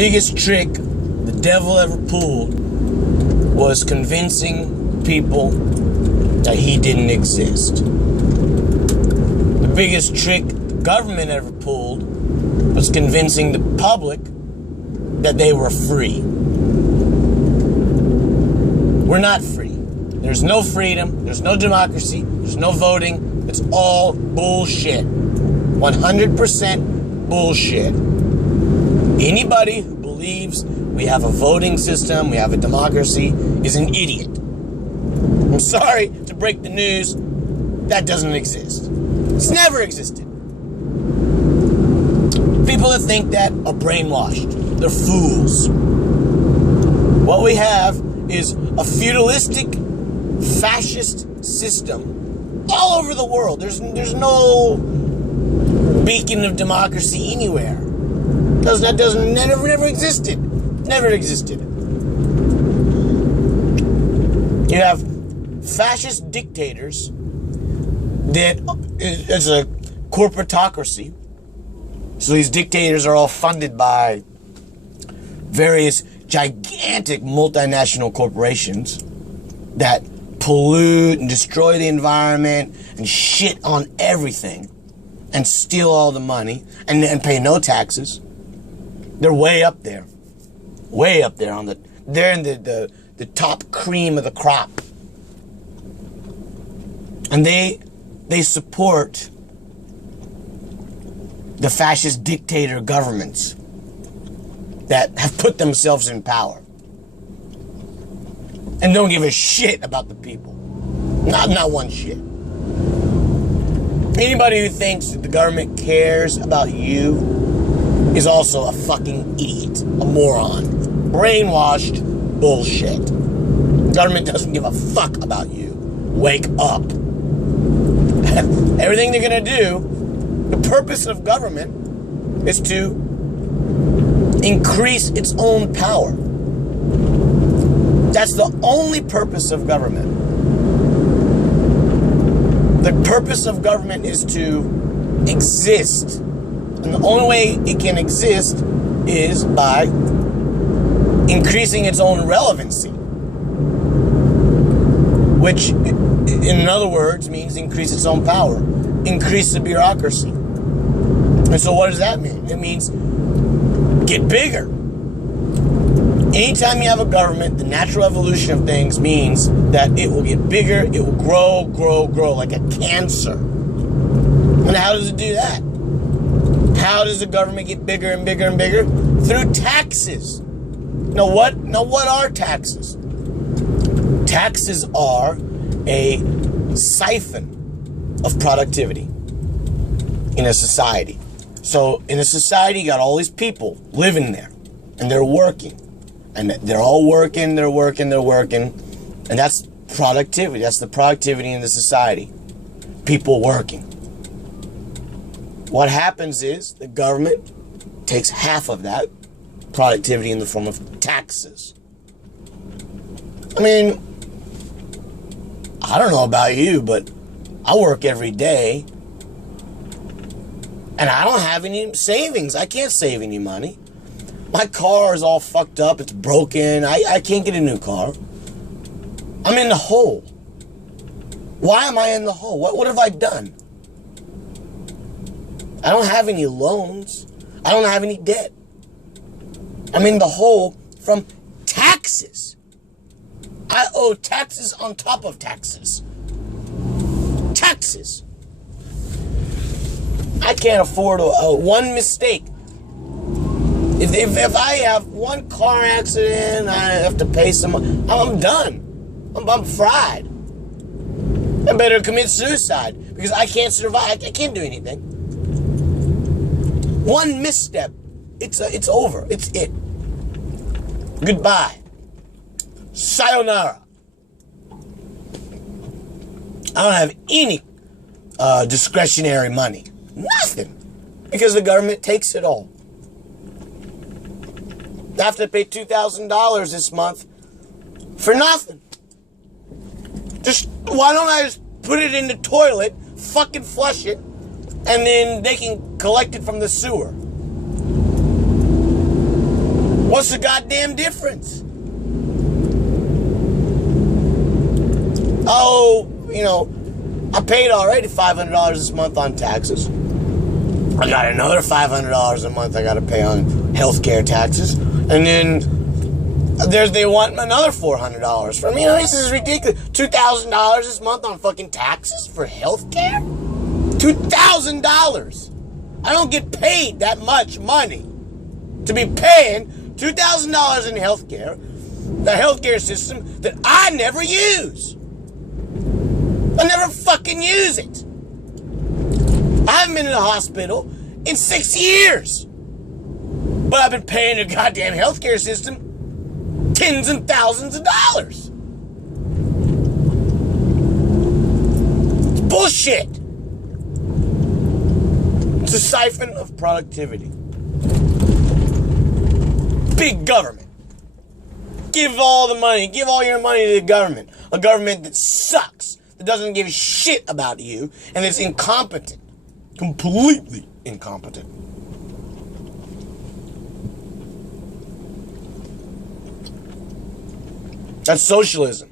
biggest trick the devil ever pulled was convincing people that he didn't exist. The biggest trick the government ever pulled was convincing the public that they were free. We're not free. There's no freedom, there's no democracy, there's no voting. It's all bullshit. 100% bullshit. Anybody who believes we have a voting system, we have a democracy, is an idiot. I'm sorry to break the news, that doesn't exist. It's never existed. People that think that are brainwashed. They're fools. What we have is a feudalistic, fascist system all over the world. There's no beacon of democracy anywhere. Never existed. Never existed. You have fascist dictators that is a corporatocracy. So these dictators are all funded by various gigantic multinational corporations that pollute and destroy the environment and shit on everything and steal all the money and pay no taxes. They're way up there. Way up there they're in the top cream of the crop. And they support the fascist dictator governments that have put themselves in power and don't give a shit about the people. Not one shit. Anybody who thinks that the government cares about you is also a fucking idiot, a moron. Brainwashed bullshit. The government doesn't give a fuck about you. Wake up. Everything they're gonna do, the purpose of government is to increase its own power. That's the only purpose of government. The purpose of government is to exist. And the only way it can exist is by increasing its own relevancy. Which, in other words, means increase its own power. Increase the bureaucracy. And so what does that mean? It means get bigger. Anytime you have a government, the natural evolution of things means that it will get bigger, it will grow like a cancer. And how does it do that? How does the government get bigger and bigger and bigger? Through taxes. Now what are taxes? Taxes are a siphon of productivity in a society. So in a society, you got all these people living there, and they're working. And they're all working, they're working. And that's productivity. That's the productivity in the society. People working. What happens is the government takes half of that productivity in the form of taxes. I mean, I don't know about you, but I work every day. And I don't have any savings. I can't save any money. My car is all fucked up. It's broken. I can't get a new car. I'm in the hole. Why am I in the hole? What have I done? I don't have any loans. I don't have any debt. I'm in the hole from taxes. I owe taxes on top of taxes. Taxes. I can't afford one mistake. If I have one car accident, I have to pay someone, I'm done. I'm fried. I better commit suicide because I can't survive. I can't do anything. One misstep, it's over. It's it. Goodbye. Sayonara. I don't have any discretionary money. Nothing. Because the government takes it all. I have to pay $2,000 this month for nothing. Why don't I just put it in the toilet, fucking flush it, and then they can collect it from the sewer? What's the goddamn difference? Oh, I paid already $500 this month on taxes. I got another $500 a month I got to pay on healthcare taxes. And then they want another $400 from me. This is ridiculous. $2,000 this month on fucking taxes for healthcare? $2,000. I don't get paid that much money to be paying $2,000 in healthcare, the healthcare system that I never use. I never fucking use it. I haven't been in the hospital in 6 years. But I've been paying the goddamn healthcare system tens and thousands of dollars. Bullshit. It's a siphon of productivity. Big government. Give all the money. Give all your money to the government. A government that sucks. That doesn't give a shit about you. And that's incompetent. Completely incompetent. That's socialism.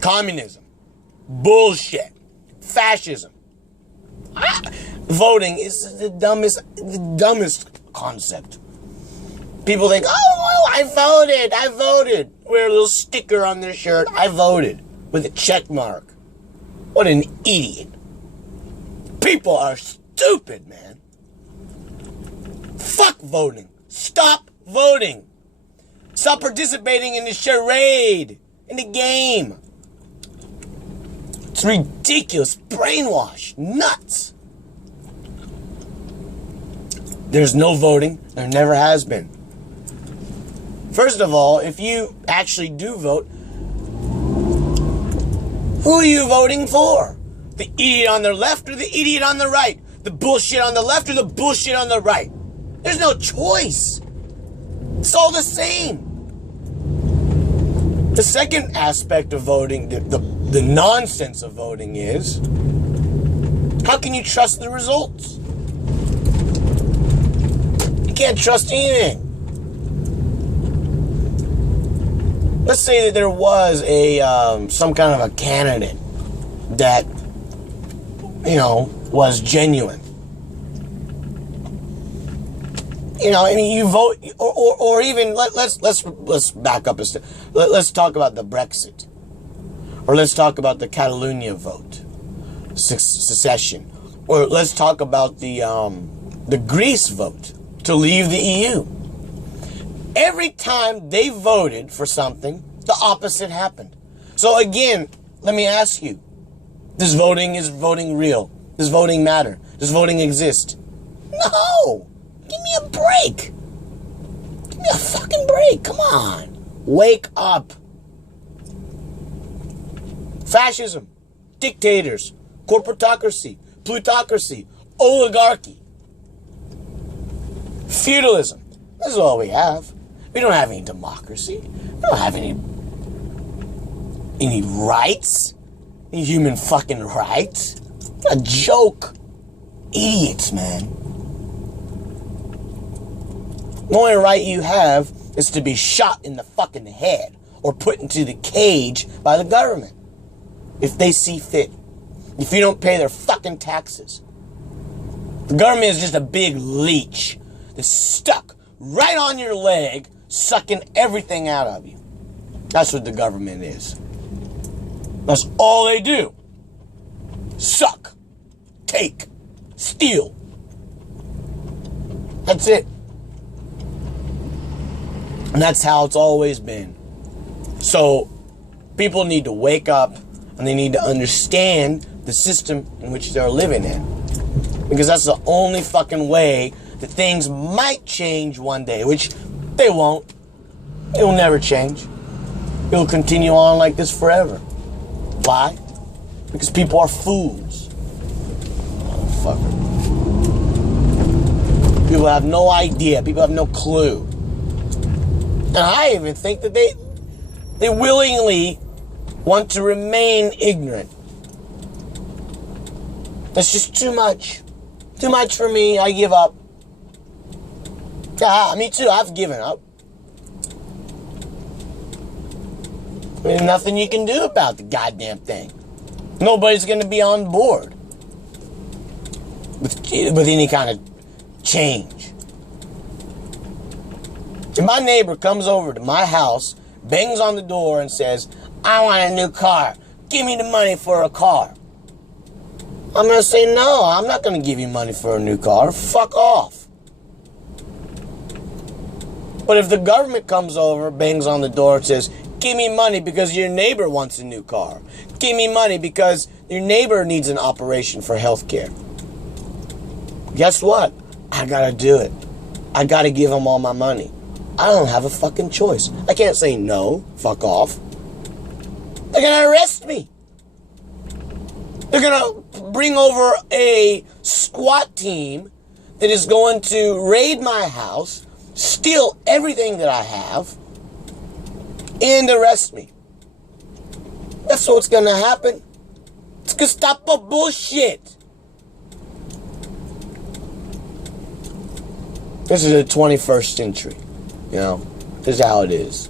Communism. Bullshit. Fascism. Voting is the dumbest concept. People think, oh, I voted. Wear a little sticker on their shirt. I voted with a check mark. What an idiot. People are stupid, man. Fuck voting. Stop voting. Stop participating in the charade, in the game. It's ridiculous. Brainwash. Nuts. There's no voting. There never has been. First of all, if you actually do vote, who are you voting for? The idiot on the left or the idiot on the right? The bullshit on the left or the bullshit on the right? There's no choice. It's all the same. The second aspect of voting, the nonsense of voting is, how can you trust the results? You can't trust anything. Let's say that there was some kind of a candidate that, was genuine. I mean, you vote, or even let's back up a step. Let's talk about the Brexit, or let's talk about the Catalonia vote, secession, or let's talk about the Greece vote to leave the EU. Every time they voted for something, the opposite happened. So again, let me ask you: is voting real? Does voting matter? Does voting exist? No. Give me a break. Give me a fucking break. Come on. Wake up. Fascism, dictators, corporatocracy, plutocracy, oligarchy, feudalism. This is all we have. We don't have any democracy. We don't have any rights. Any human fucking rights. What a joke. Idiots, man. The only right you have is to be shot in the fucking head or put into the cage by the government if they see fit. If you don't pay their fucking taxes. The government is just a big leech that's stuck right on your leg, sucking everything out of you. That's what the government is. That's all they do. Suck. Take. Steal. That's it. And that's how it's always been. So, people need to wake up and they need to understand the system in which they're living in. Because that's the only fucking way that things might change one day, which they won't. It will never change. It will continue on like this forever. Why? Because people are fools. Motherfucker. People have no idea. People have no clue. And I even think that they willingly want to remain ignorant. That's just too much. Too much for me. I give up. Yeah, me too. I've given up. There's nothing you can do about the goddamn thing. Nobody's going to be on board with any kind of change. If my neighbor comes over to my house, bangs on the door and says, I want a new car. Give me the money for a car. I'm going to say, no, I'm not going to give you money for a new car. Fuck off. But if the government comes over, bangs on the door and says, give me money because your neighbor wants a new car. Give me money because your neighbor needs an operation for health care. Guess what? I got to do it. I got to give them all my money. I don't have a fucking choice. I can't say no, fuck off. They're going to arrest me. They're going to bring over a SWAT team that is going to raid my house, steal everything that I have, and arrest me. That's what's going to happen. It's Gestapo bullshit. This is the 21st century. You know, this is how it is.